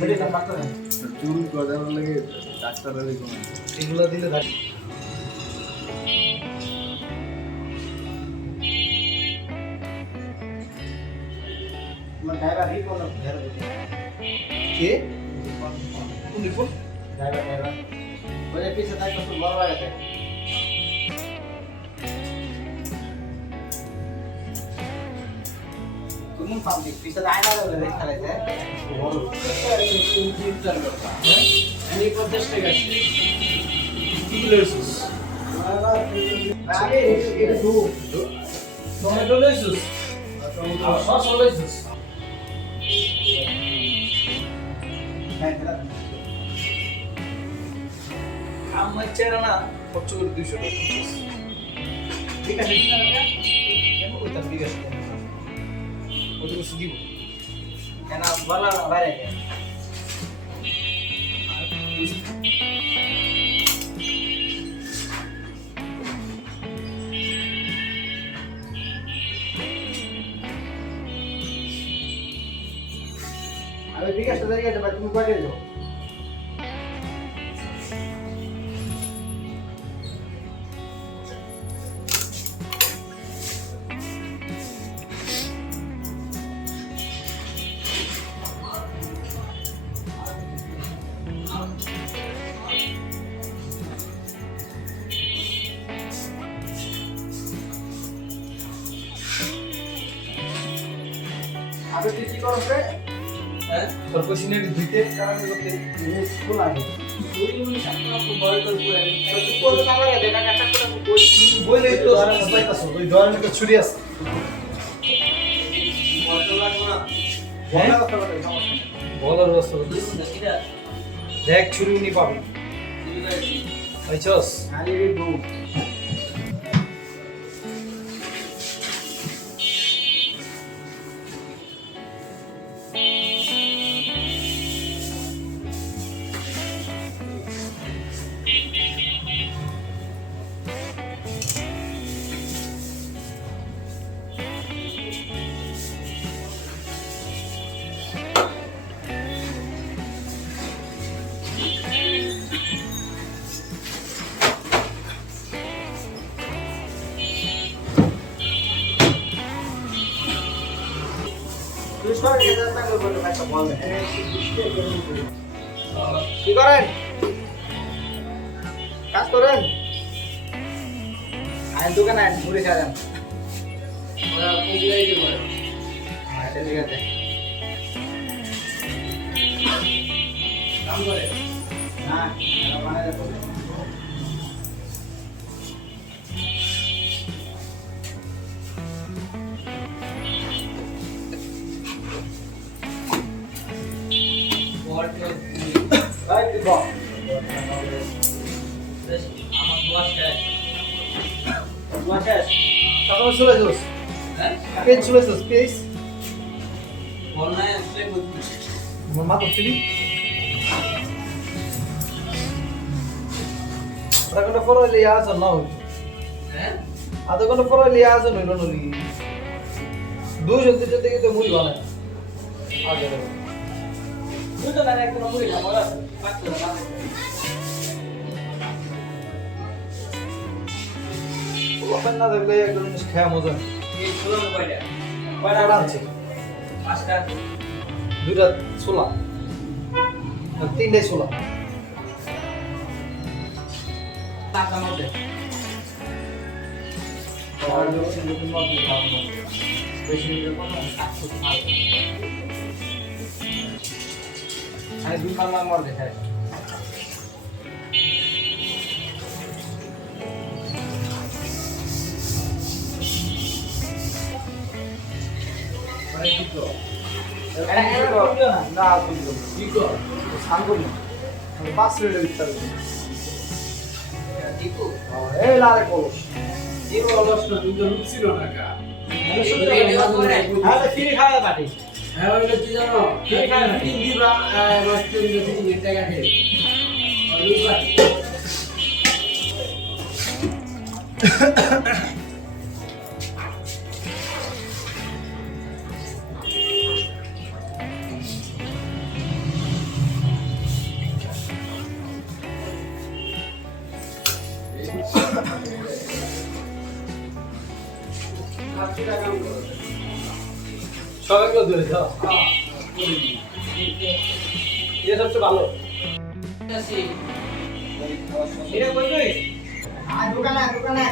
Medicine doctor চুল গজানোর লাগে ডাক্তারের কোনো এগুলো দিলে থাকে আমার ড্রাইভার হি কোন ঘর কে কোন রিপোর্ট ড্রাইভার বলে পিছে থাকে তো বড় হয়ে গেছে तुम पापी पिछले आएगा तो ले खा लेते हैं और चिंतन करता है यानी प्रोटेस्ट करते Iglesias. आगे ये दो Tomato Iglesias. Só Iglesias. काम मत ना खर्च कर 200 টাকা ঠিক আছে ঠিক আছে কেন কইতাম ঠিক আছে ওদের কিছু দিব কেন বলা বাইরে আরে ঠিক আছে ঠিক আছে তুমি কয়টা যাও আবে তুই কি করছ রে হ্যাঁ তোর পছন্দের দুইতে কারণ করতে স্কুল আছে তুই উনি সামনে খুব ভয় করে পুরো তুই কোন কামড়ে দেখা কাটা করে বইলে তো সবাই কাছে ওই ধরনের তো ছুরি আছে বলতো লাগবে না বলার কথা বলে সমস্যা বলার রাস্তা এটা দেখ ছুরি উনি পাবি আইছস আরে বউ কি করেন কাজ করেন আইন দোকান আইন মুড়ি খাবেন ওরা পুজলাই দিব হ্যাঁ ঠিক আছে কাম করে না মানে সকালে চলে যাস হ্যাঁ পেজ চলে যাস পেজ অনলাইন প্লে করতে মামা তো ফ্রি আধা ঘন্টা পরে লিয়ে আসো না হ্যাঁ আধা ঘন্টা পরে লিয়ে আসো নইল নলি দুই জলদি জলদি তো মুড়ি বানায় আগে দুটো না একটা মুড়ি খাবো না পাঁচ টাকা ওপেন না দেখলে একদম জিনিস খাওয়া মজা এই ছোলা কয়টা কয়টা আছে পাঁচটা দুইটা ছোলা আর তিনটে ছোলা টাকা মধ্যে আর লোকের লোকের মধ্যে খাওয়া বেশি নিলে কোনো 700 খাওয়া আমি দুই মামা মর দেখাই না কি কর সাঙ্গলি পাঁচ মিনিটের ভিতরে এই লারে কলস এই কলস তো দুটো লুকছিল না কা হ্যাঁ ফিরে খাওয়া কাটি হ্যাঁ ওই কি জানো ফিরে খাওয়া তিন দিবা মাস্ট দিন তিন টাকা খেয়ে সব এগুলো ধরে দাও ये सबसे ভালো এটা কই কই দোকানে